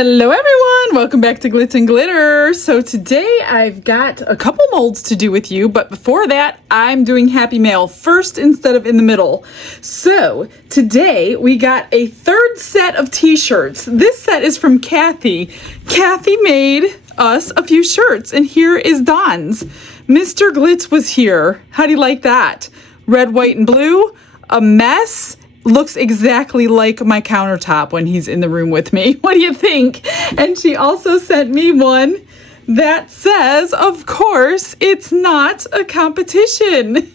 Hello everyone, welcome back to Glitz and Glitter. So today I've got a couple molds to do with you, but before that I'm doing Happy Mail first instead of in the middle. So today we got a third set of t-shirts. This set is from Kathy. Kathy made us a few shirts and here is Don's. Mr. Glitz was here. How do you like that? Red, white, and blue, a mess. Looks exactly like my countertop when he's in the room with me. What do you think? And she also sent me one that says, of course, it's not a competition.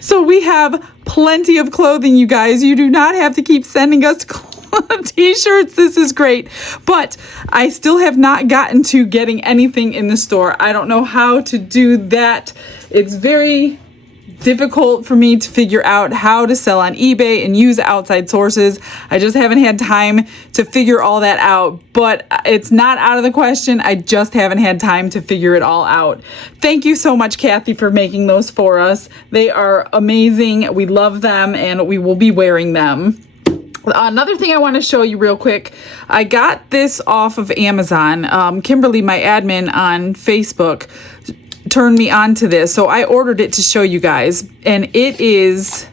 So we have plenty of clothing, you guys. You do not have to keep sending us t-shirts. This is great. But I still have not gotten to getting anything in the store. I don't know how to do that. It's very difficult for me to figure out how to sell on eBay and use outside sources. I just haven't had time to figure all that out, but it's not out of the question. I just haven't had time to figure it all out. Thank you so much, Kathy, for making those for us. They are amazing. We love them and we will be wearing them. Another thing I want to show you real quick, I got this off of Amazon. Kimberly, my admin on Facebook, turned me on to this, so I ordered it to show you guys, and it is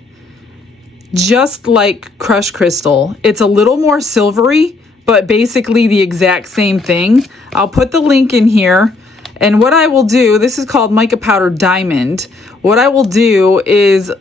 just like crushed crystal. It's a little more silvery, but basically the exact same thing. I'll put the link in here, and what I will do, this is called mica powder diamond. What I will do is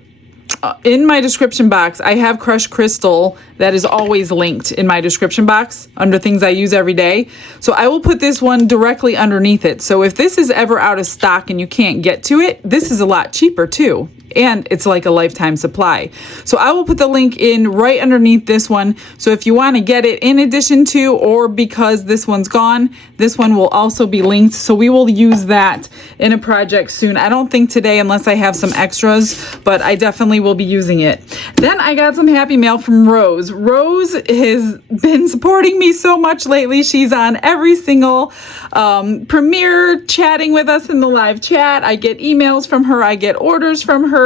in my description box, I have crushed crystal that is always linked in my description box under things I use every day. So I will put this one directly underneath it. So if this is ever out of stock and you can't get to it, this is a lot cheaper too. And it's like a lifetime supply. So I will put the link in right underneath this one. So if you want to get it in addition to, or because this one's gone, this one will also be linked. So we will use that in a project soon. I don't think today unless I have some extras, but I definitely will be using it. Then I got some Happy Mail from Rose. Rose has been supporting me so much lately. She's on every single premiere, chatting with us in the live chat. I get emails from her. I get orders from her.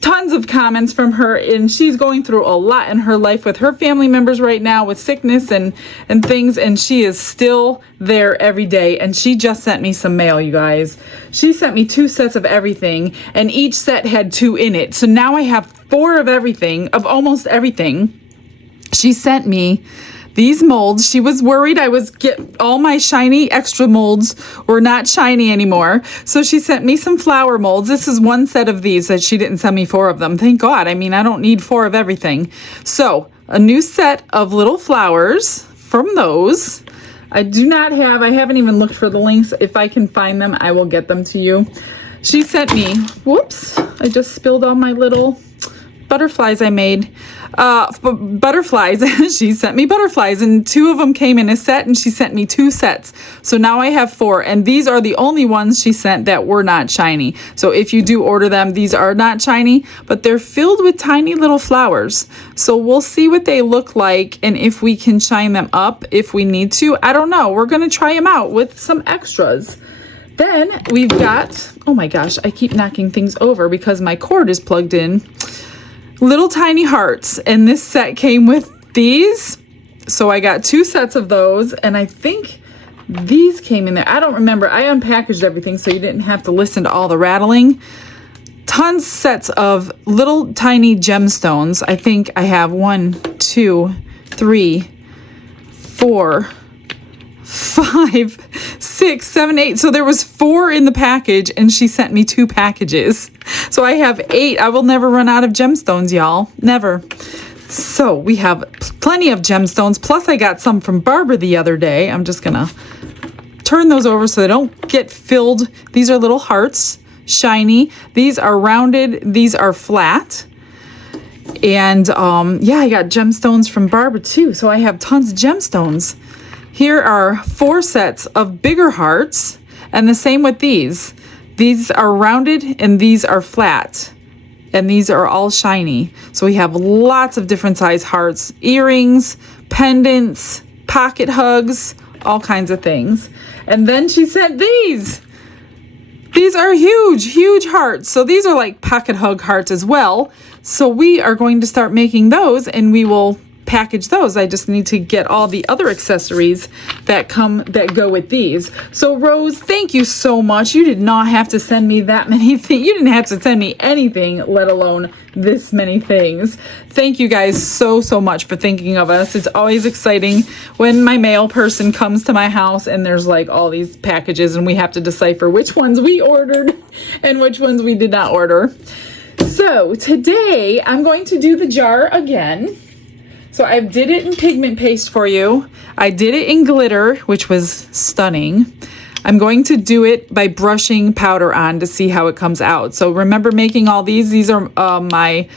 Tons of comments from her, and she's going through a lot in her life with her family members right now with sickness and things, and she is still there every day. And she just sent me some mail, you guys. She sent me 2 sets of everything, and each set had 2 in it. So now I have 4 of everything, of almost everything. She sent me these molds. She was worried all my shiny extra molds were not shiny anymore. So she sent me some flower molds. This is 1 set of these that she didn't send me 4 of them. Thank God. I mean, I don't need 4 of everything. So a new set of little flowers from those. I haven't even looked for the links. If I can find them, I will get them to you. She sent me, whoops, I just spilled all my little butterflies I made. Butterflies. She sent me butterflies, and 2 of them came in a set, and she sent me 2 sets. So now I have 4, and these are the only ones she sent that were not shiny. So if you do order them, these are not shiny, but they're filled with tiny little flowers. So we'll see what they look like and if we can shine them up if we need to. I don't know. We're going to try them out with some extras. Then we've got, oh my gosh, I keep knocking things over because my cord is plugged in. Little tiny hearts, and this set came with these. So I got 2 sets of those, and I think these came in there. I don't remember. I unpackaged everything so you didn't have to listen to all the rattling. Tons sets of little tiny gemstones. I think I have 1, 2, 3, 4, 5, 6, 7, 8. So there was 4 in the package, and she sent me 2 packages. So I have 8. I will never run out of gemstones, y'all. Never. So we have plenty of gemstones. Plus I got some from Barbara the other day. I'm just gonna turn those over so they don't get filled. These are little hearts, shiny. These are rounded. These are flat. And yeah, I got gemstones from Barbara too. So I have tons of gemstones. Here are 4 sets of bigger hearts, and the same with these. These are rounded and these are flat, and these are all shiny. So we have lots of different size hearts, earrings, pendants, pocket hugs, all kinds of things. And then she sent these. These are huge, huge hearts. So these are like pocket hug hearts as well. So we are going to start making those, and we will package those. I just need to get all the other accessories that go with these. So Rose, thank you so much. You did not have to send me that many things. You didn't have to send me anything, let alone this many things. Thank you guys so much for thinking of us. It's always exciting when my mail person comes to my house and there's like all these packages and we have to decipher which ones we ordered and which ones we did not order. So today I'm going to do the jar again. So I did it in pigment paste for you. I did it in glitter, which was stunning. I'm going to do it by brushing powder on to see how it comes out. So remember making all these? These are my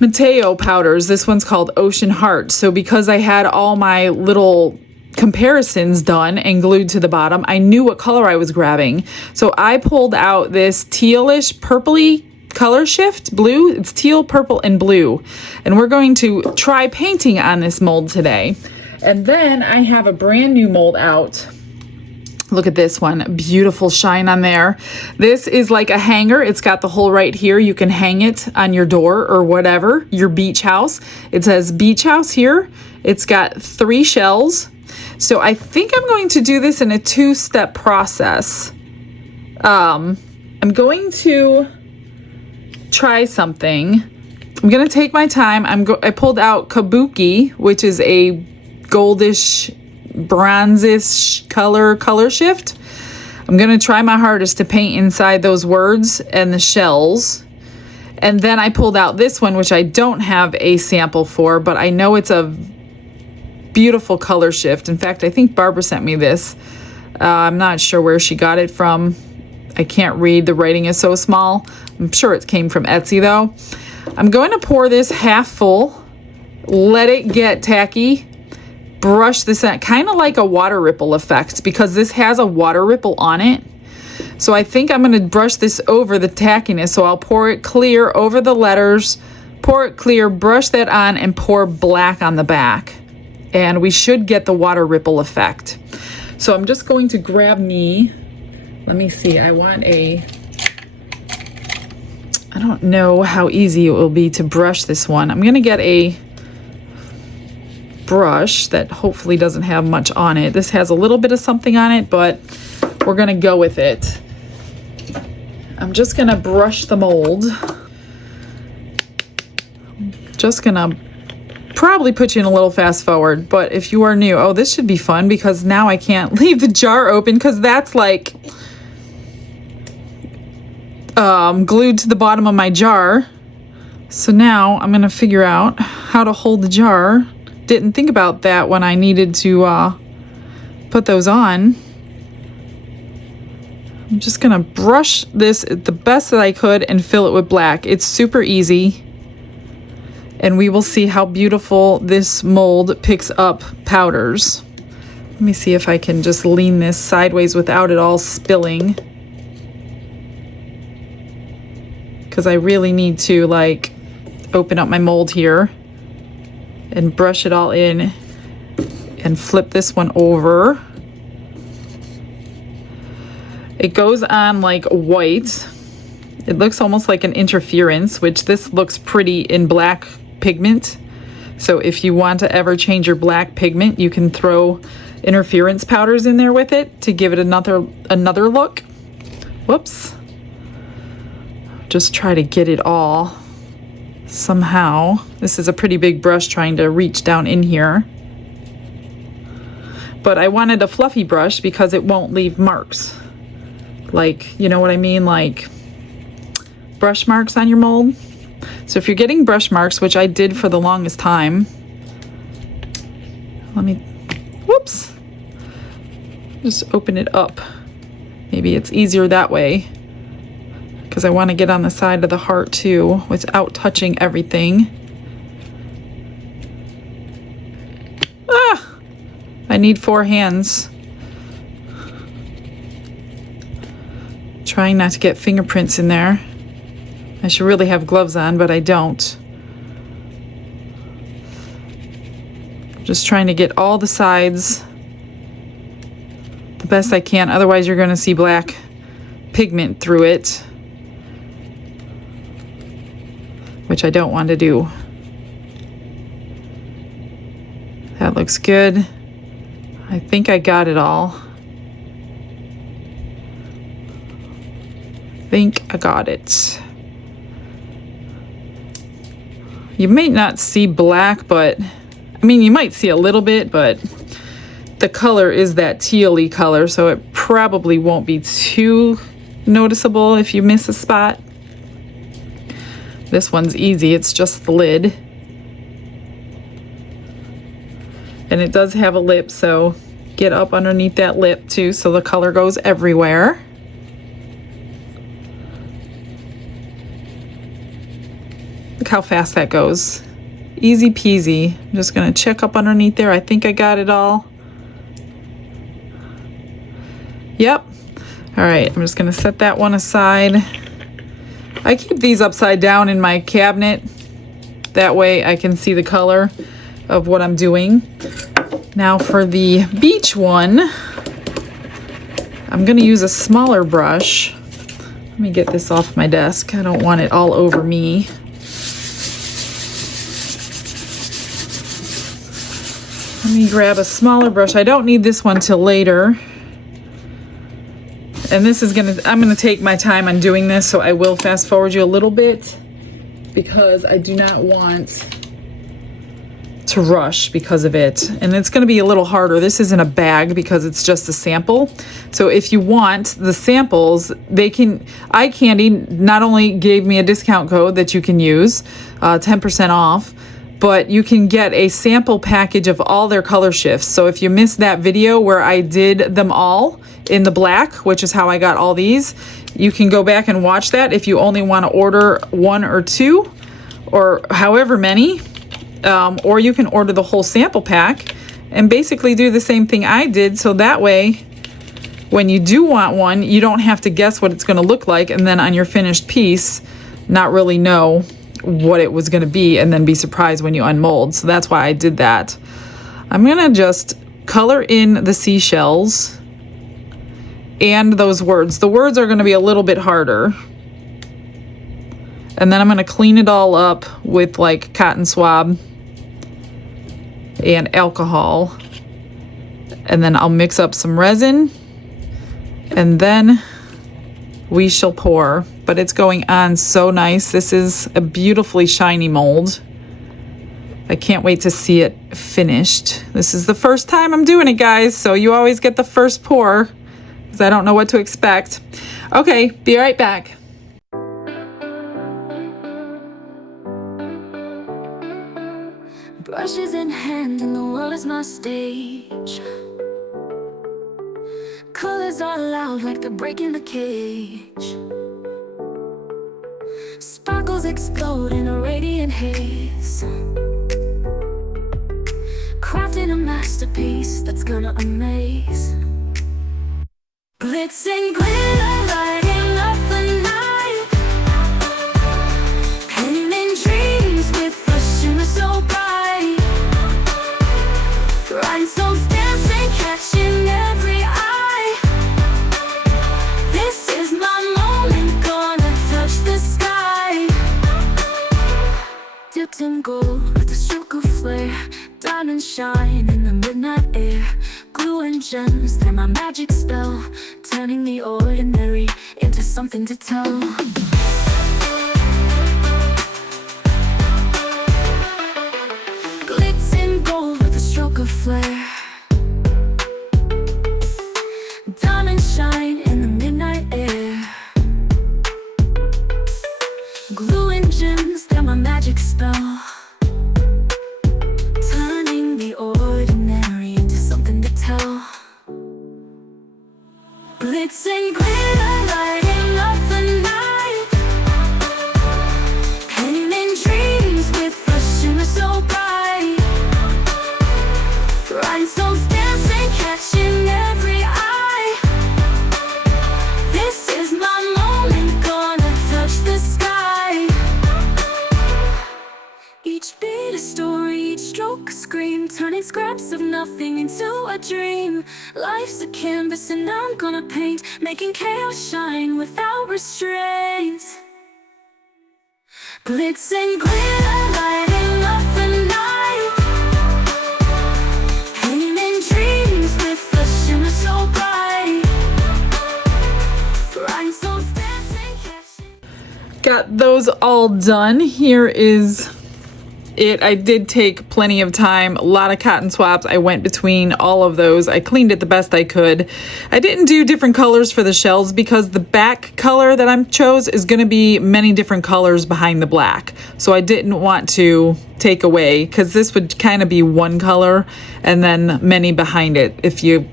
Mateo powders. This one's called Ocean Heart. So because I had all my little comparisons done and glued to the bottom, I knew what color I was grabbing. So I pulled out this tealish purpley color shift blue. It's teal, purple, and blue. And we're going to try painting on this mold today. And then I have a brand new mold out. Look at this one. Beautiful shine on there. This is like a hanger. It's got the hole right here. You can hang it on your door or whatever, your beach house. It says beach house here. It's got 3 shells. So I think I'm going to do this in a 2-step process. I'm going to try something. I'm going to take my time. I pulled out Kabuki, which is a goldish, bronzish color shift. I'm going to try my hardest to paint inside those words and the shells. And then I pulled out this one, which I don't have a sample for, but I know it's a beautiful color shift. In fact, I think Barbara sent me this. I'm not sure where she got it from. I can't read. The writing is so small. I'm sure it came from Etsy though. I'm going to pour this half full, let it get tacky, brush this out, kind of like a water ripple effect because this has a water ripple on it. So I think I'm going to brush this over the tackiness. So I'll pour it clear over the letters, pour it clear, brush that on, and pour black on the back. And we should get the water ripple effect. So I'm just going to grab me, let me see, I don't know how easy it will be to brush this one. I'm going to get a brush that hopefully doesn't have much on it. This has a little bit of something on it, but we're going to go with it. I'm just going to brush the mold. Just going to probably put you in a little fast forward, but if you are new, oh, this should be fun because now I can't leave the jar open because that's like glued to the bottom of my jar. So now I'm gonna figure out how to hold the jar. Didn't think about that when I needed to put those on. I'm just gonna brush this the best that I could and fill it with black. It's super easy. And we will see how beautiful this mold picks up powders. Let me see if I can just lean this sideways without it all spilling. Because I really need to like open up my mold here and brush it all in and flip this one over. It goes on like white. It looks almost like an interference, which this looks pretty in black pigment. So if you want to ever change your black pigment, you can throw interference powders in there with it to give it another look. Whoops. Just try to get it all somehow. This is a pretty big brush trying to reach down in here. But I wanted a fluffy brush because it won't leave marks. Like, you know what I mean? Like brush marks on your mold. So if you're getting brush marks, which I did for the longest time, whoops, just open it up. Maybe it's easier that way because I want to get on the side of the heart too without touching everything. Ah, I need 4 hands. Trying not to get fingerprints in there. I should really have gloves on, but I don't. Just trying to get all the sides the best I can. Otherwise, you're going to see black pigment through it, which I don't want to do. That looks good. I think I got it all. I think I got it. You may not see black, but I mean, you might see a little bit, but the color is that teal-y color, so it probably won't be too noticeable if you miss a spot. This one's easy, it's just the lid. And it does have a lip, so get up underneath that lip too, so the color goes everywhere. Look how fast that goes. Easy peasy. I'm just gonna check up underneath there. I think I got it all. Yep. All right, I'm just gonna set that one aside. I keep these upside down in my cabinet. That way I can see the color of what I'm doing. Now for the beach one, I'm gonna use a smaller brush. Let me get this off my desk. I don't want it all over me. Let me grab a smaller brush. I don't need this one till later. And this is I'm gonna take my time on doing this, so I will fast forward you a little bit because I do not want to rush because of it. And it's gonna be a little harder. This isn't a bag because it's just a sample. So if you want the samples, Eye Candy not only gave me a discount code that you can use, 10% off, but you can get a sample package of all their color shifts. So if you missed that video where I did them all in the black, which is how I got all these, you can go back and watch that if you only want to order 1 or 2 or however many, or you can order the whole sample pack and basically do the same thing I did, so that way when you do want one, you don't have to guess what it's going to look like and then on your finished piece not really know what it was going to be and then be surprised when you unmold. So that's why I did that. I'm going to just color in the seashells and those words. The words are going to be a little bit harder. And then I'm going to clean it all up with like cotton swab and alcohol. And then I'll mix up some resin and then we shall pour. But it's going on so nice. This is a beautifully shiny mold. I can't wait to see it finished. This is the first time I'm doing it, guys, so you always get the first pour because I don't know what to expect. Okay, be right back. Brushes in hand and the world is my stage. Colors are loud like they're breaking the cage. Sparkles explode in a radiant haze, crafting a masterpiece that's gonna amaze. Glitz and glitter lighting up the night, painting dreams with a shimmer so bright. Rhinestones dancing, catching every eye. This is my moment, gonna touch the sky. Dipped in gold with a stroke of flare, diamonds shine in the midnight air. Glue and gems, they're my magic spell, turning the ordinary into something to tell. Glitz and gold with a stroke of flare, diamonds shine in the midnight air. Glue and gems, they're my magic spell, turning the ordinary into something to tell. Glitz and glitter lighting up the night, painting dreams with a shimmer so bright. Rhinestones dancing, catching every eye. This is my moment, gonna touch the sky. Each beat a story, each stroke a scream, turning scraps of nothing into a dream. Life's a canvas and I'm gonna paint, making chaos shine without restraint. Glitz and glitter lighting up the night, those all done. Here is it. I did take plenty of time, a lot of cotton swabs. I went between all of those. I cleaned it the best I could. I didn't do different colors for the shells because the back color that I chose is going to be many different colors behind the black. So I didn't want to take away, because this would kind of be one color and then many behind it, if you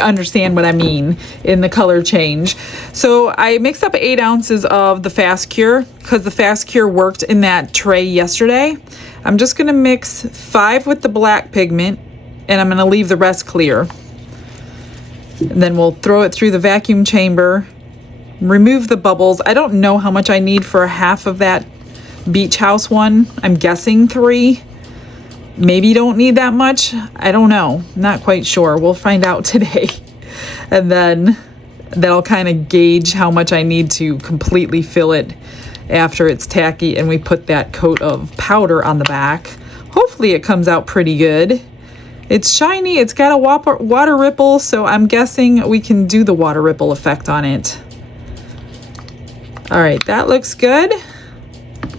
understand what I mean in the color change. So I mixed up 8 ounces of the Fast Cure because the Fast Cure worked in that tray yesterday. I'm just going to mix 5 with the black pigment, and I'm going to leave the rest clear. And then we'll throw it through the vacuum chamber, remove the bubbles. I don't know how much I need for a half of that beach house one. I'm guessing 3. Maybe you don't need that much. I don't know. Not quite sure. We'll find out today. And then that'll kind of gauge how much I need to completely fill it after it's tacky and we put that coat of powder on the back. Hopefully it comes out pretty good. It's shiny. It's got a water ripple, so I'm guessing we can do the water ripple effect on it. All right, that looks good.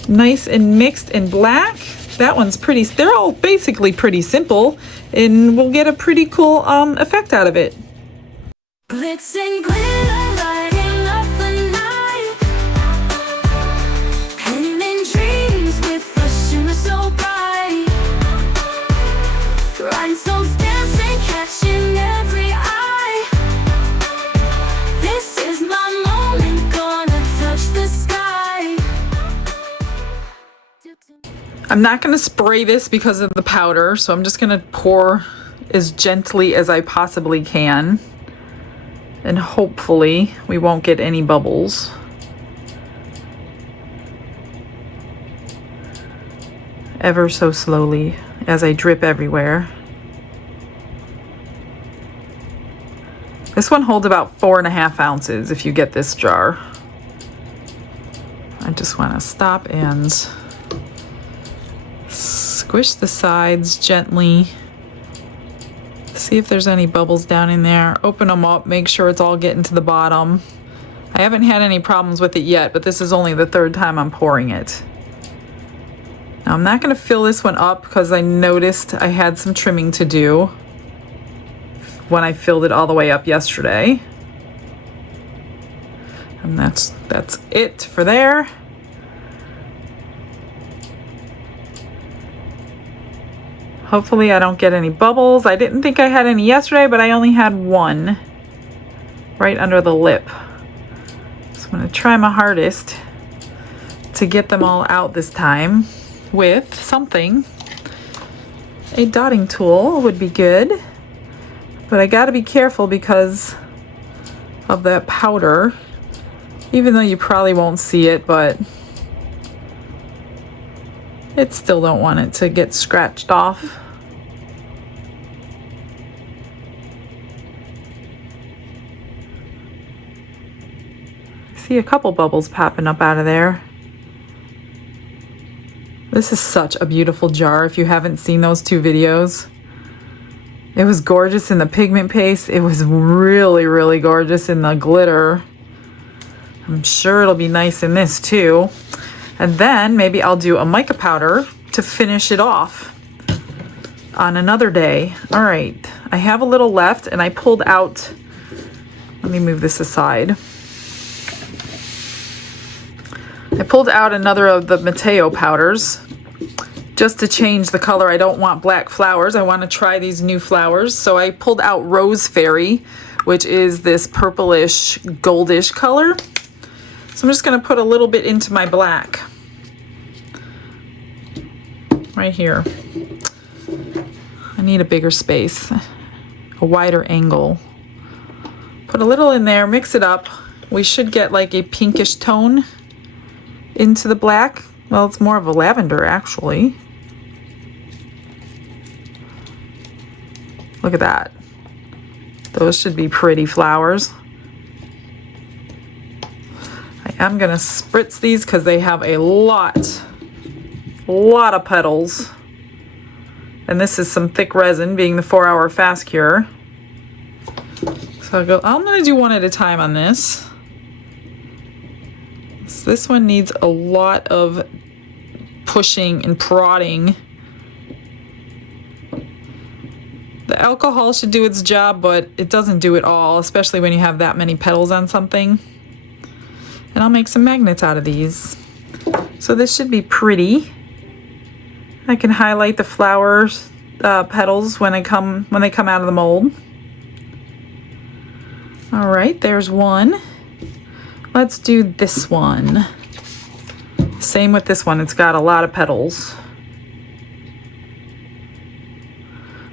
Nice and mixed in black. That one's pretty, they're all basically pretty simple, and we'll get a pretty cool effect out of it. Glitz and glitter, lighting up the night. Painting dreams with a shimmer so bright. Rhinestones dancing, catching every eye. This is my moment, gonna touch the sky. I'm not going to spray this because of the powder, so I'm just going to pour as gently as I possibly can. And hopefully we won't get any bubbles. Ever so slowly as I drip everywhere. This one holds about 4.5 ounces if you get this jar. I just want to stop and squish the sides gently. See if there's any bubbles down in there. Open them up, make sure it's all getting to the bottom. I haven't had any problems with it yet, but this is only the 3rd time I'm pouring it. Now I'm not going to fill this one up because I noticed I had some trimming to do when I filled it all the way up yesterday. And that's it for there. Hopefully I don't get any bubbles. I didn't think I had any yesterday, but I only had one right under the lip. So I'm going to try my hardest to get them all out this time with something. A dotting tool would be good, but I got to be careful because of that powder, even though you probably won't see it, but it still don't want it to get scratched off. I see a couple bubbles popping up out of there. This is such a beautiful jar if you haven't seen those 2 videos. It was gorgeous in the pigment paste. It was really, really gorgeous in the glitter. I'm sure it'll be nice in this too. And then maybe I'll do a mica powder to finish it off on another day. All right, I have a little left and I pulled out, let me move this aside. I pulled out another of the Mateo powders just to change the color. I don't want black flowers. I want to try these new flowers. So I pulled out Rose Fairy, which is this purplish goldish color. So I'm just going to put a little bit into my black. Right here. I need a bigger space, a wider angle. Put a little in there, mix it up. We should get like a pinkish tone into the black. Well, it's more of a lavender actually. Look at that. Those should be pretty flowers. I'm gonna spritz these because they have a lot of petals. And this is some thick resin, being the 4-hour fast cure. So I'm gonna do one at a time on this. So this one needs a lot of pushing and prodding. The alcohol should do its job, but it doesn't do it all, especially when you have that many petals on something. And I'll make some magnets out of these. So this should be pretty. I can highlight the flowers petals when they come out of the mold. All right, there's one. Let's do this one. Same with this one. It's got a lot of petals.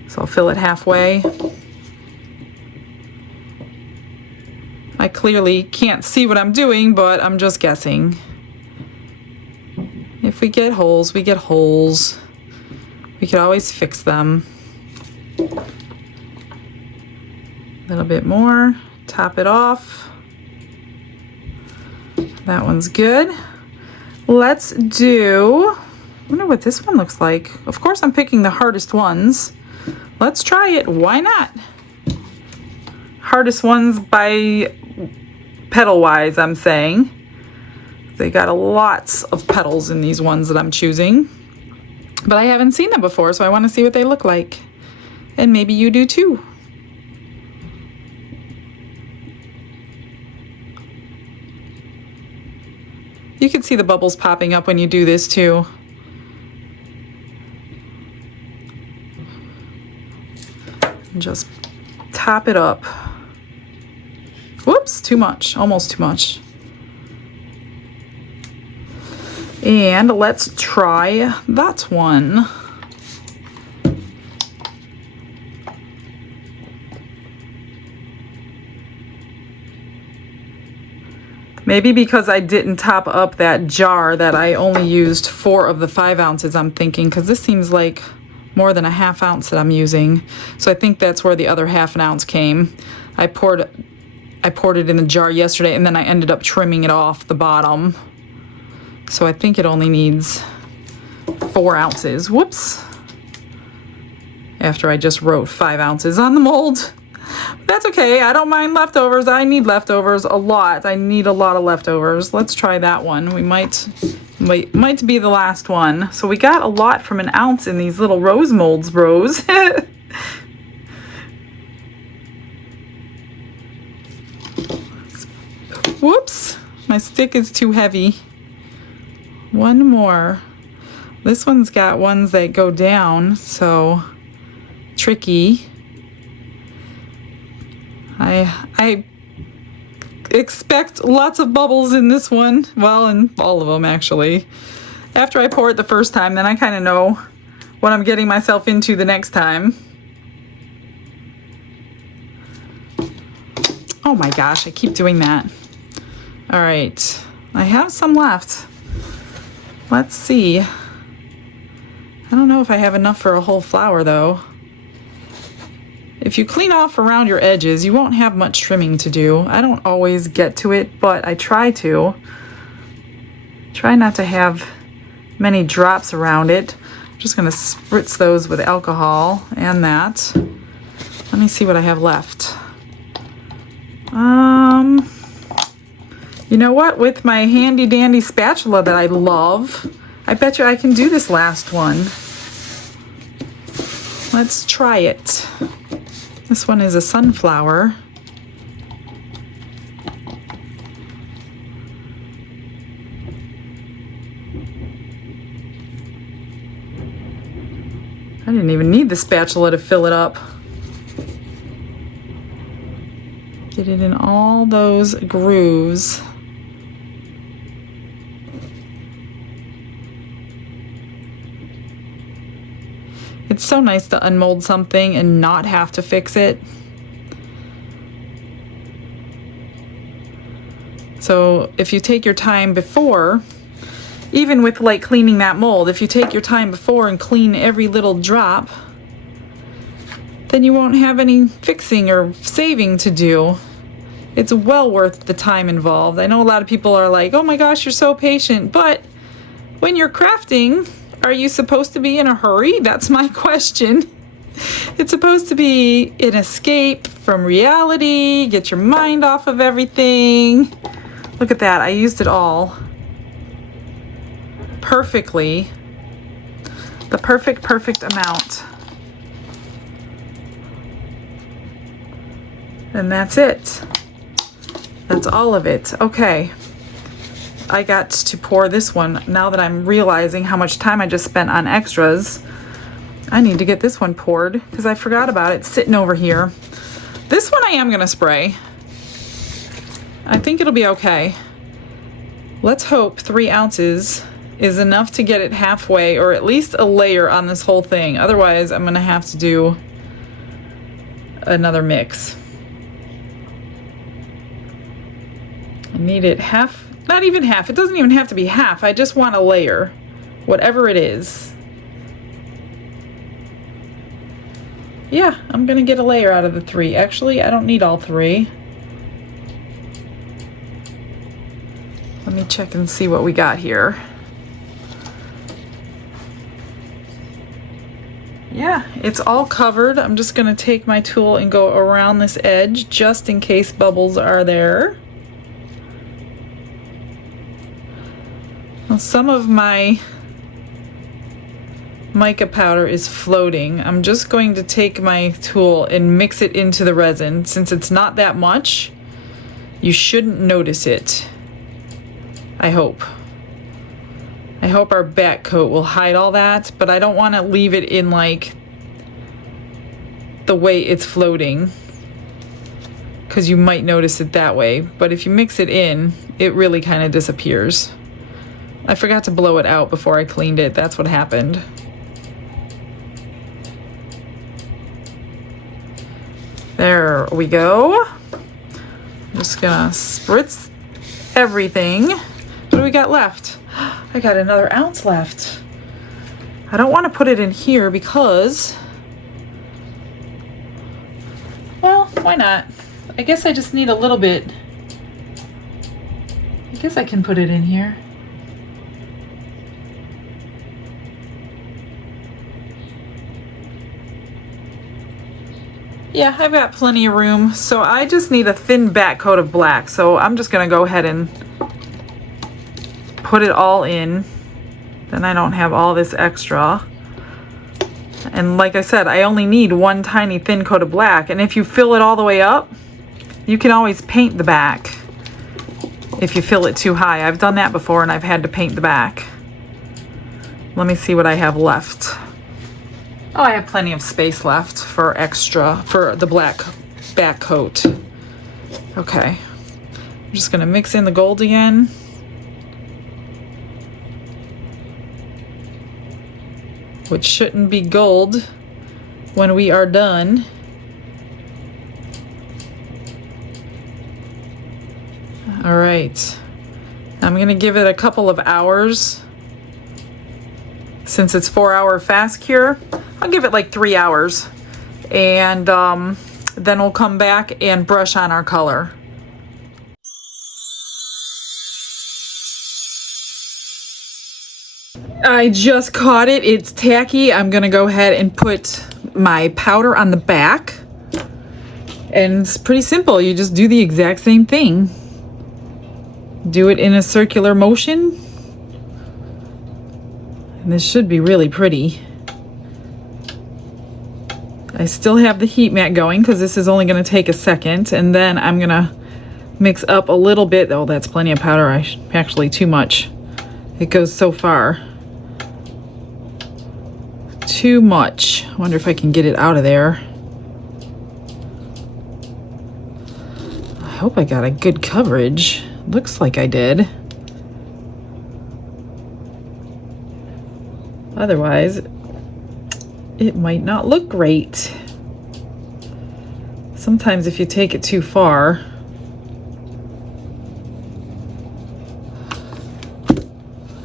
So I'll fill it halfway. I clearly can't see what I'm doing, but I'm just guessing. If we get holes, we get holes. We could always fix them. A little bit more, top it off. That one's good. Let's do, I wonder what this one looks like. Of course I'm picking the hardest ones. Let's try it, why not? Hardest ones by petal wise, I'm saying. They got lots of petals in these ones that I'm choosing. But I haven't seen them before, so I want to see what they look like. And maybe you do too. You can see the bubbles popping up when you do this too. And just top it up. Whoops, too much, almost too much. And let's try that one. Maybe because I didn't top up that jar that I only used 4 of the 5 ounces, I'm thinking, because this seems like more than a ½ ounce that I'm using. So I think that's where the other ½ ounce came. I poured it in the jar yesterday, and then I ended up trimming it off the bottom. So I think it only needs 4 ounces. Whoops. After I just wrote 5 ounces on the mold. That's okay. I don't mind leftovers. I need leftovers a lot. I need a lot of leftovers. Let's try that one. We might be the last one. So we got a lot from 1 ounce in these little rose molds, bros. Whoops. My stick is too heavy. One more. This one's got ones that go down, so tricky. I expect lots of bubbles in this one. Well, in all of them, actually. After I pour it the first time, then I kind of know what I'm getting myself into the next time. Oh my gosh, I keep doing that. All right, I have some left. Let's see. I don't know if I have enough for a whole flower, though. If you clean off around your edges, you won't have much trimming to do. I don't always get to it, but I try to. Try not to have many drops around it. I'm just gonna spritz those with alcohol and that. Let me see what I have left. You know what? With my handy dandy spatula that I love, I bet you I can do this last one. Let's try it. This one is a sunflower. I didn't even need the spatula to fill it up. Get it in all those grooves. It's so nice to unmold something and not have to fix it. So if you take your time before, even with like cleaning that mold, if you take your time before and clean every little drop, then you won't have any fixing or saving to do. It's well worth the time involved. I know a lot of people are like, oh my gosh, you're so patient, but when you're crafting, are you supposed to be in a hurry? That's my question. It's supposed to be an escape from reality, get your mind off of everything. Look at that, I used it all. perfectly, the perfect amount. And that's it. That's all of it. Okay. I got to pour this one. Now that I'm realizing how much time I just spent on extras, I need to get this one poured because I forgot about it sitting over here. This one I am gonna spray. I think it'll be okay. Let's hope 3 ounces is enough to get it halfway, or at least a layer on this whole thing. Otherwise, I'm gonna have to do another mix. I need it half, not even half. It doesn't even have to be half. I just want a layer, whatever it is. Yeah, I'm gonna get a layer out of the 3. Actually, I don't need all 3. Let me check and see what we got here. Yeah, it's all covered. I'm just gonna take my tool and go around this edge just in case bubbles are there. Well, some of my mica powder is floating. I'm just going to take my tool and mix it into the resin. Since it's not that much, you shouldn't notice it. I hope. I hope our back coat will hide all that, but I don't want to leave it in like the way it's floating, because you might notice it that way. But if you mix it in, it really kind of disappears. I forgot to blow it out before I cleaned it. That's what happened. There we go. I'm just gonna spritz everything. What do we got left? I got another ounce left. I don't want to put it in here because, well, why not? I guess I just need a little bit. I guess I can put it in here. Yeah, I've got plenty of room, so I just need a thin back coat of black. So I'm just gonna go ahead and put it all in. Then I don't have all this extra. And like I said, I only need one tiny thin coat of black. And if you fill it all the way up, you can always paint the back if you fill it too high. I've done that before and I've had to paint the back. Let me see what I have left. Oh, I have plenty of space left for extra, for the black back coat. Okay. I'm just gonna mix in the gold again. Which shouldn't be gold when we are done. All right. I'm gonna give it a couple of hours. Since it's 4-hour fast cure, I'll give it like 3 hours. And then we'll come back and brush on our color. I just caught it. It's tacky. I'm gonna go ahead and put my powder on the back. And it's pretty simple. You just do the exact same thing. Do it in a circular motion. And this should be really pretty. I still have the heat mat going because this is only going to take a second. And then I'm going to mix up a little bit. Oh, that's plenty of powder. Actually, too much. It goes so far. Too much. I wonder if I can get it out of there. I hope I got a good coverage. Looks like I did. Otherwise, it might not look great. Sometimes if you take it too far,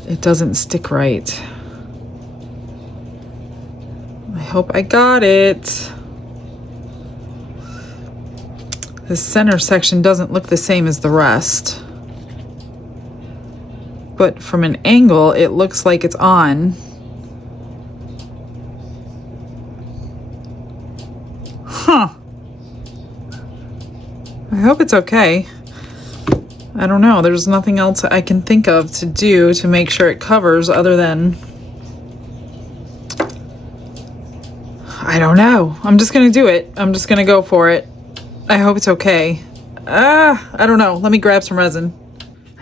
it doesn't stick right. I hope I got it. The center section doesn't look the same as the rest. But from an angle, it looks like it's on. Huh. I hope it's okay. I don't know. There's nothing else I can think of to do to make sure it covers other than... I don't know. I'm just gonna do it. I'm just gonna go for it. I hope it's okay. I don't know. Let me grab some resin.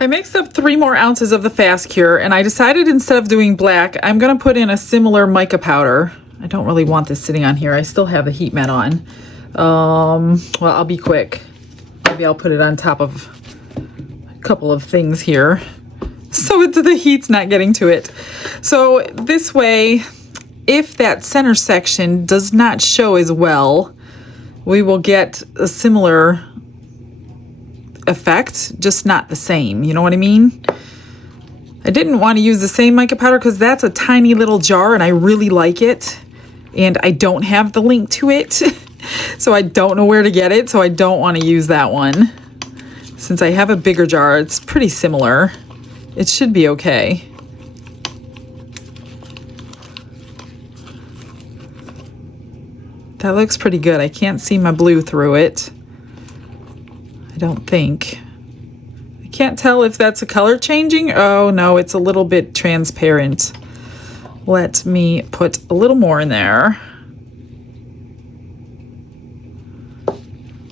I mixed up 3 more ounces of the Fast Cure, and I decided instead of doing black, I'm gonna put in a similar mica powder. I don't really want this sitting on here. I still have the heat mat on. Well, I'll be quick. Maybe I'll put it on top of a couple of things here, so the heat's not getting to it. So this way, if that center section does not show as well, we will get a similar effect, just not the same. You know what I mean? I didn't want to use the same mica powder because that's a tiny little jar and I really like it. And I don't have the link to it. So I don't know where to get it. So I don't want to use that one. Since I have a bigger jar, it's pretty similar. It should be okay. That looks pretty good. I can't see my blue through it. I don't think. I can't tell if that's a color changing. Oh no, it's a little bit transparent. Let me put a little more in there.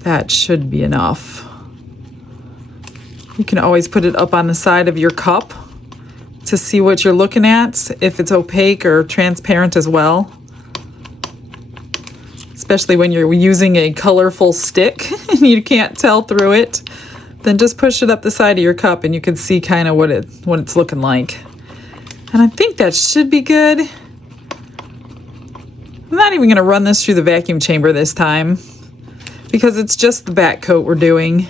That should be enough. You can always put it up on the side of your cup to see what you're looking at, if it's opaque or transparent as well. Especially when you're using a colorful stick and you can't tell through it, then just push it up the side of your cup and you can see kind of what it's looking like. And I think that should be good. I'm not even going to run this through the vacuum chamber this time because it's just the back coat we're doing.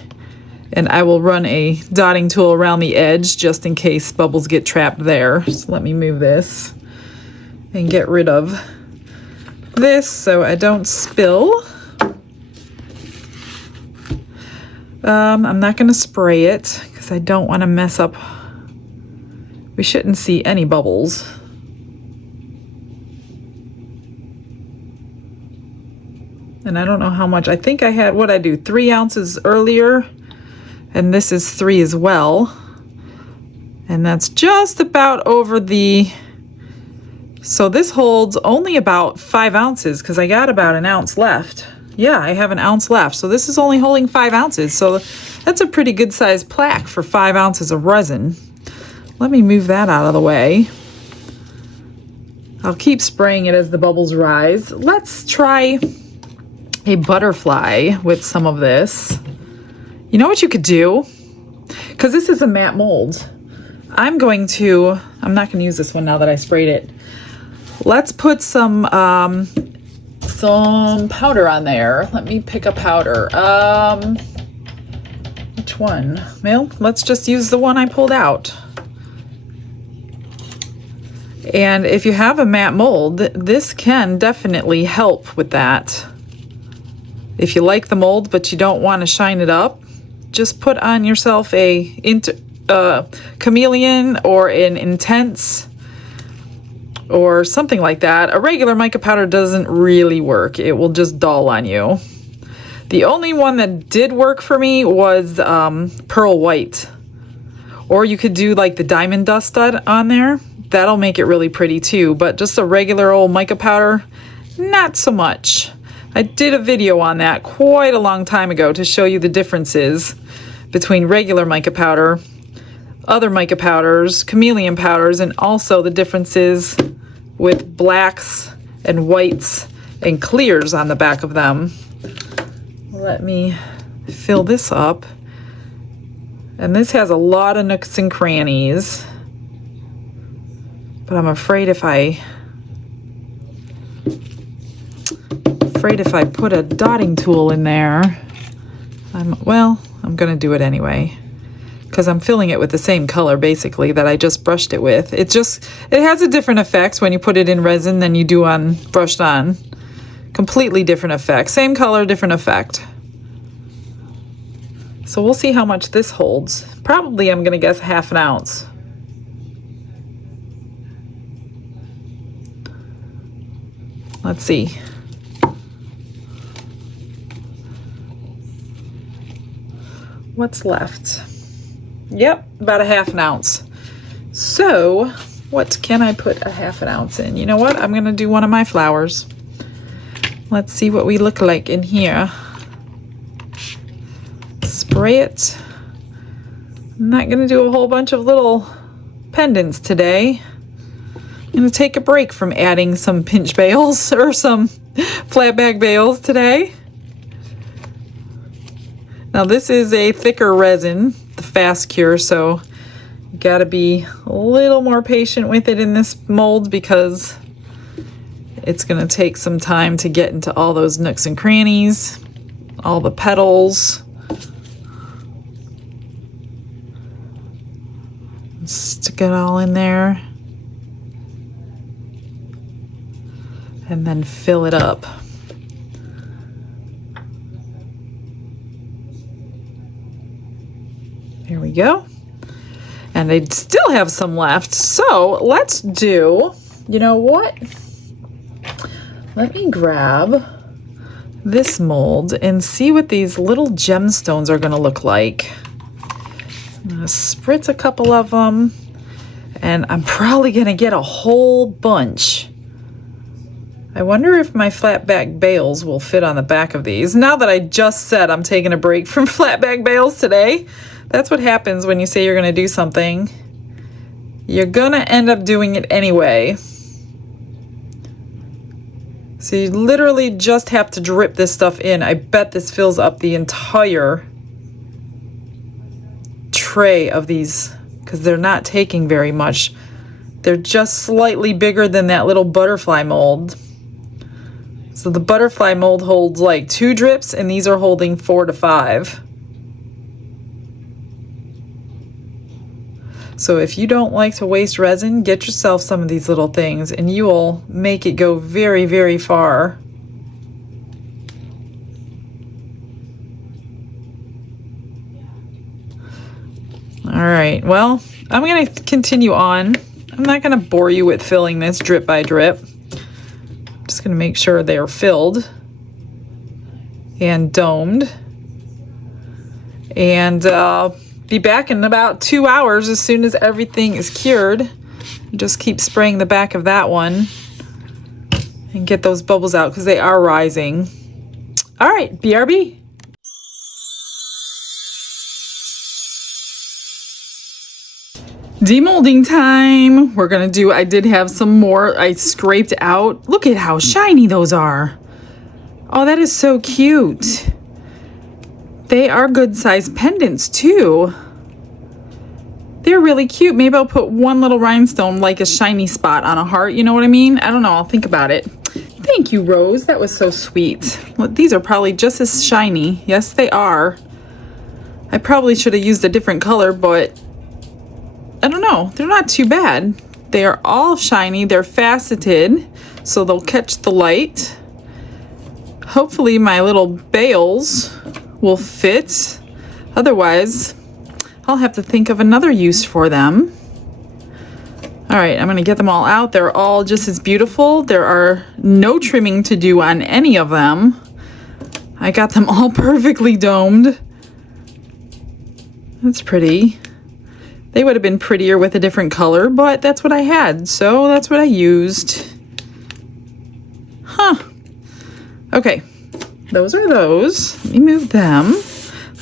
And I will run a dotting tool around the edge just in case bubbles get trapped there. So let me move this and get rid of this so I don't spill. I'm not going to spray it because I don't want to mess up. We shouldn't see any bubbles. And I don't know how much. I think I had, what I do, 3 ounces earlier. And this is 3 as well. And that's just about over the... So this holds only about 5 ounces because I got about an ounce left. Yeah, I have an ounce left. So this is only holding 5 ounces. So that's a pretty good sized plaque for 5 ounces of resin. Let me move that out of the way. I'll keep spraying it as the bubbles rise. Let's try a butterfly with some of this. You know what you could do? Because this is a matte mold. I'm not going to use this one now that I sprayed it. Let's put some powder on there. Let me pick a powder. Which one? Well, let's just use the one I pulled out. And if you have a matte mold, this can definitely help with that. If you like the mold but you don't want to shine it up, just put on yourself a chameleon or an intense or something like that. A regular mica powder doesn't really work. It will just dull on you. The only one that did work for me was pearl white. Or you could do like the diamond dust on there. That'll make it really pretty too. But just a regular old mica powder, not so much. I did a video on that quite a long time ago to show you the differences between regular mica powder, other mica powders, chameleon powders, and also the differences with blacks and whites and clears on the back of them. Let me fill this up. And this has a lot of nooks and crannies. But I'm afraid if I put a dotting tool in there, I'm gonna do it anyway because I'm filling it with the same color basically that I just brushed it with. It has a different effect when you put it in resin than you do on brushed on. Completely different effect. Same color, different effect. So we'll see how much this holds. Probably I'm gonna guess half an ounce. Let's see. What's left? Yep, about a 1/2 ounce. So what can I put a 1/2 ounce in? You know what? I'm gonna do one of my flowers. Let's see what we look like in here. Spray it. I'm not gonna do a whole bunch of little pendants today. I'm gonna take a break from adding some pinch bales or some flat back bales today. Now this is a thicker resin, the fast cure, so you gotta be a little more patient with it in this mold because it's gonna take some time to get into all those nooks and crannies, all the petals. Stick it all in there. And then fill it up. Here we go. And I still have some left. So let's do, you know what? Let me grab this mold and see what these little gemstones are gonna look like. I'm gonna spritz a couple of them, and I'm probably gonna get a whole bunch. I wonder if my flat back bales will fit on the back of these. Now that I just said I'm taking a break from flat back bales today, that's what happens when you say you're gonna do something. You're gonna end up doing it anyway. So you literally just have to drip this stuff in. I bet this fills up the entire tray of these because they're not taking very much. They're just slightly bigger than that little butterfly mold. So the butterfly mold holds like 2 drips and these are holding 4 to 5. So if you don't like to waste resin, get yourself some of these little things and you will make it go very, very far. All right, well, I'm gonna continue on. I'm not gonna bore you with filling this drip by drip. I'm just gonna make sure they are filled and domed. And be back in about 2 hours as soon as everything is cured. Just keep spraying the back of that one and get those bubbles out because they are rising. All right, BRB. Demolding time. We're gonna do, I did have some more I scraped out. Look at how shiny those are. Oh, that is so cute. They are good sized pendants too. They're really cute. Maybe I'll put one little rhinestone like a shiny spot on a heart. You know what I mean? I don't know. I'll think about it. Thank you, Rose. That was so sweet. Well, these are probably just as shiny. Yes, they are. I probably should have used a different color, but I don't know. They're not too bad. They are all shiny. They're faceted, so they'll catch the light. Hopefully my little bales will fit. Otherwise, I'll have to think of another use for them. All right, I'm gonna get them all out. They're all just as beautiful. There are no trimming to do on any of them. I got them all perfectly domed. That's pretty. They would have been prettier with a different color, but that's what I had, so that's what I used. Huh. Okay, those are those. Let me move them.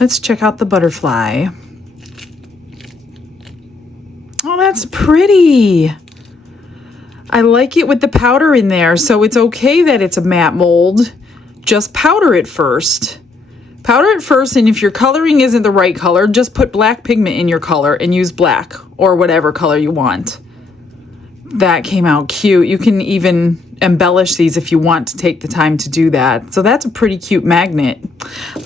Let's check out the butterfly. Oh, that's pretty. I like it with the powder in there, so it's okay that it's a matte mold. Just powder it first. Powder it first, and if your coloring isn't the right color, just put black pigment in your color and use black or whatever color you want. That came out cute. You can even embellish these if you want to take the time to do that. So that's a pretty cute magnet.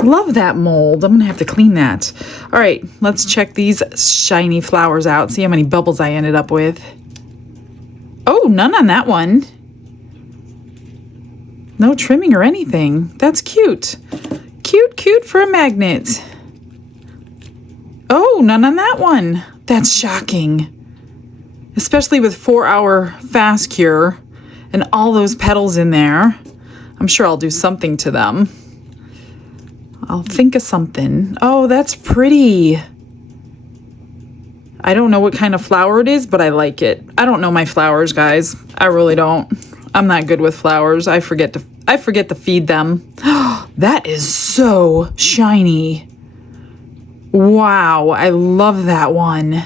Love that mold. I'm gonna have to clean that. All right, let's check these shiny flowers out. See how many bubbles I ended up with. Oh, none on that one. No trimming or anything. That's cute. Cute, cute for a magnet. Oh, none on that one. That's shocking. Especially with 4-hour fast cure and all those petals in there. I'm sure I'll do something to them. I'll think of something. Oh, that's pretty. I don't know what kind of flower it is, but I like it. I don't know my flowers, guys. I really don't. I'm not good with flowers. I forget to feed them. That is so shiny. Wow, I love that one.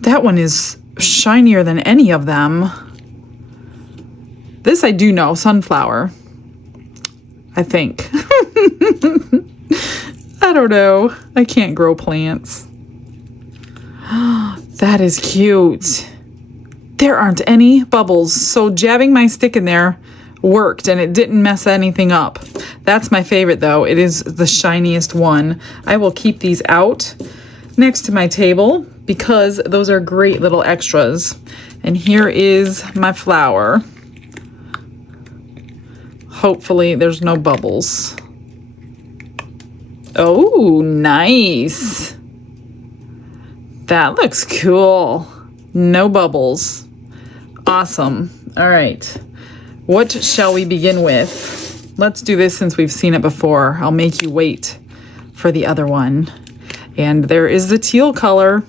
That one is shinier than any of them. This I do know, sunflower. I think. I don't know. I can't grow plants. That is cute. There aren't any bubbles, so jabbing my stick in there worked and it didn't mess anything up. That's my favorite though. It is the shiniest one. I will keep these out next to my table because those are great little extras. And here is my flower. Hopefully there's no bubbles. Oh, nice. That looks cool. No bubbles. Awesome. All right. What shall we begin with? Let's do this since we've seen it before. I'll make you wait for the other one. And there is the teal color.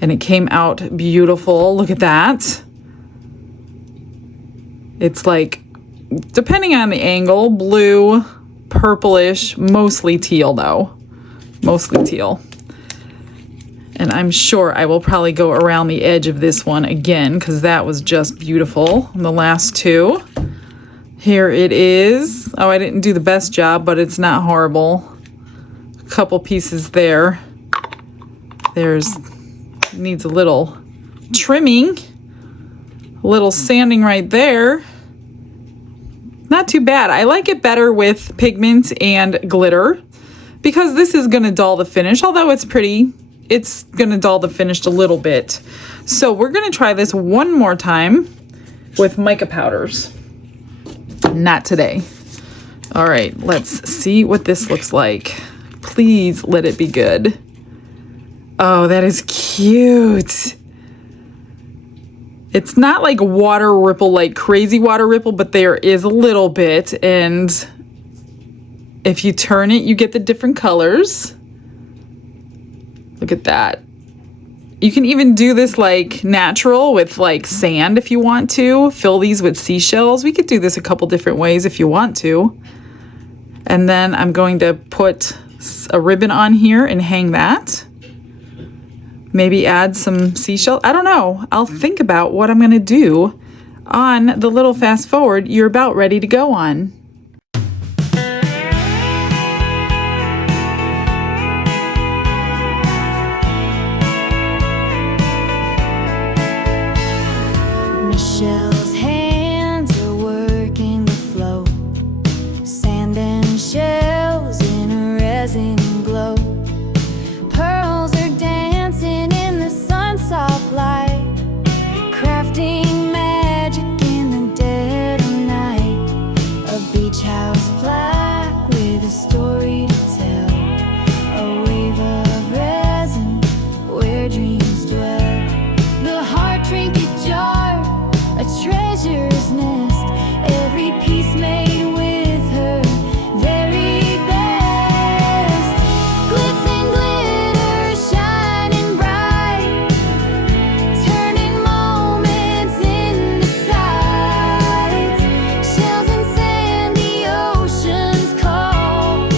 And it came out beautiful. Look at that. It's like, depending on the angle, blue, purplish, mostly teal though. Mostly teal. And I'm sure I will probably go around the edge of this one again because that was just beautiful. The last two. Here it is. Oh, I didn't do the best job, but it's not horrible. A couple pieces there. Needs a little trimming. A little sanding right there. Not too bad. I like it better with pigment and glitter because this is going to dull the finish, although it's pretty. It's going to dull the finish a little bit. So we're going to try this one more time with mica powders. Not today. All right, let's see what this looks like. Please let it be good. Oh, that is cute. It's not like water ripple, like crazy water ripple, but there is a little bit. And if you turn it, you get the different colors. Look at that. You can even do this like natural with like sand if you want to. Fill these with seashells. We could do this a couple different ways if you want to. And then I'm going to put a ribbon on here and hang that. Maybe add some seashell. I don't know. I'll think about what I'm going to do on the little fast forward you're about ready to go on. Michelle's hands are working the flow, sand and shells in a resin glow. Pearls are dancing in the sun's soft light, crafting magic in the dead of night. A beach house plaque with a story to tell, a wave of resin where dreams dwell. The heart trinket jar, a treasure's nest, every piece made with her very best. Glitz and glitter shining bright, turning moments into sights. Shells and sand, the ocean's call,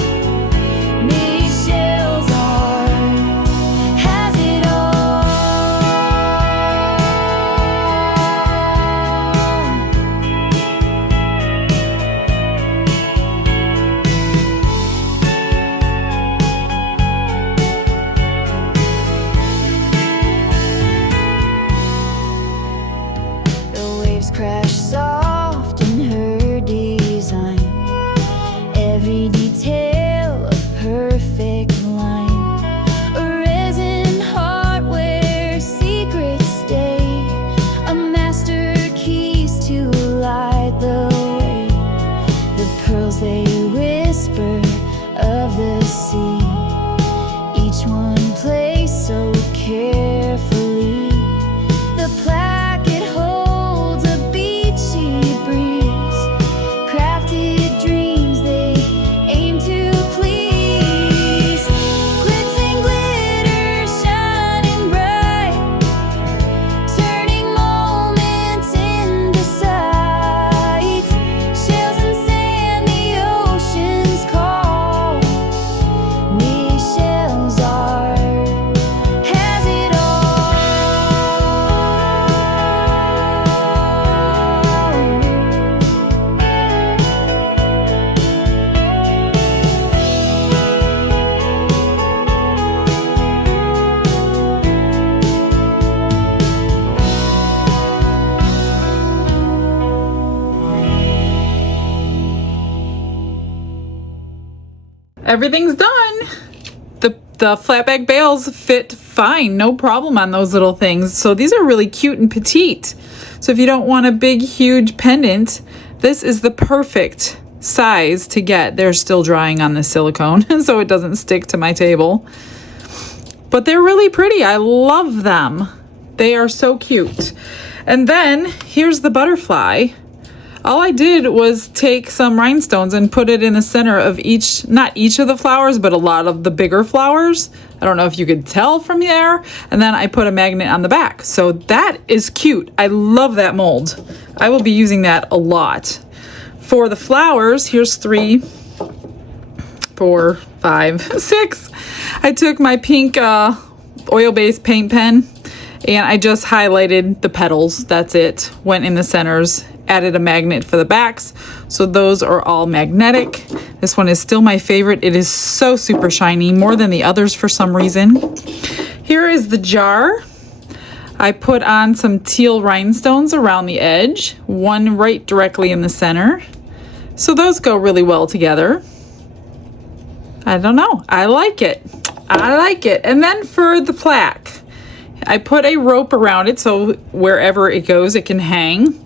everything's done. The flatback bales fit fine, no problem on those little things. So these are really cute and petite. So if you don't want a big, huge pendant, this is the perfect size to get. They're still drying on the silicone, so it doesn't stick to my table. But they're really pretty. I love them. They are so cute. And then here's the butterfly. All I did was take some rhinestones and put it in the center of each, not each of the flowers, but a lot of the bigger flowers. I don't know if you could tell from there. And then I put a magnet on the back. So that is cute. I love that mold. I will be using that a lot. For the flowers, here's 3, 4, 5, 6. I took my pink oil-based paint pen and I just highlighted the petals. That's it. Went in the centers. Added a magnet for the backs, so those are all magnetic. This one is still my favorite. It is so super shiny, more than the others for some reason. Here is the jar. I put on some teal rhinestones around the edge, one right directly in the center. So those go really well together. I don't know. I like it. I like it. And then for the plaque, I put a rope around it so wherever it goes, it can hang.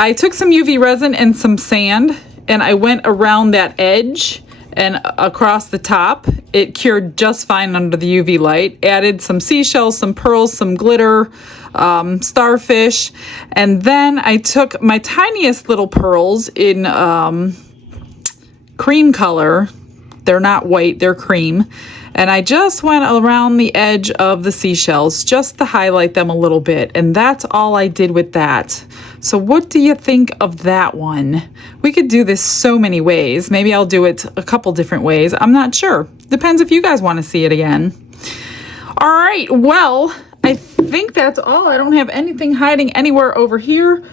I took some UV resin and some sand and I went around that edge and across the top. It cured just fine under the UV light. Added some seashells, some pearls, some glitter, starfish. And then I took my tiniest little pearls in cream color. They're not white, they're cream. And I just went around the edge of the seashells just to highlight them a little bit. And that's all I did with that. So what do you think of that one? We could do this so many ways. Maybe I'll do it a couple different ways. I'm not sure. Depends if you guys want to see it again. All right, well, I think that's all. I don't have anything hiding anywhere over here.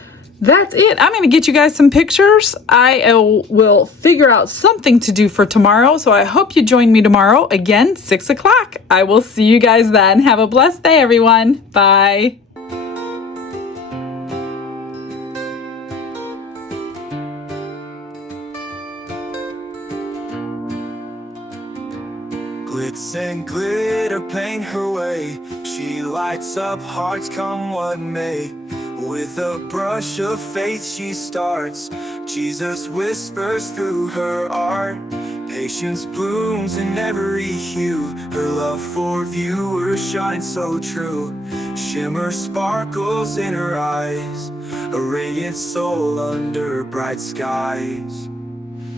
That's it. I'm going to get you guys some pictures. I will figure out something to do for tomorrow. So I hope you join me tomorrow again, 6 o'clock. I will see you guys then. Have a blessed day, everyone. Bye. Glitz and glitter paint her way. She lights up hearts come what may. With a brush of faith she starts. Jesus whispers through her art. Patience blooms in every hue. Her love for viewers shines so true. Shimmer sparkles in her eyes. A radiant soul under bright skies.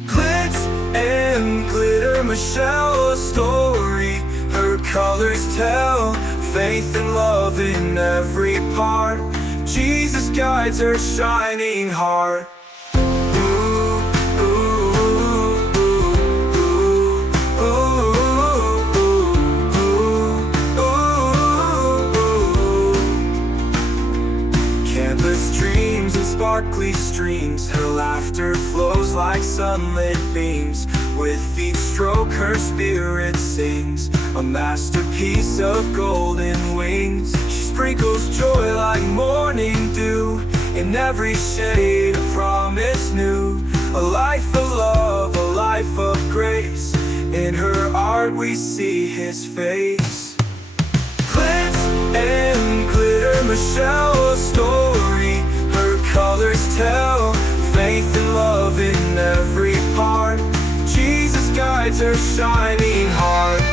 Glitz and glitter, Michelle, a story. Her colors tell faith and love in every part. Jesus guides her shining heart. Canvas dreams and sparkly streams. Her laughter flows like sunlit beams. With each stroke her spirit sings. A masterpiece of golden wings. She sprinkles joy like morning dew. In every shade a promise new. A life of love, a life of grace. In her art we see his face. Glitz and glitter, Michelle, a story. Her colors tell faith and love in every part. Jesus guides her shining heart.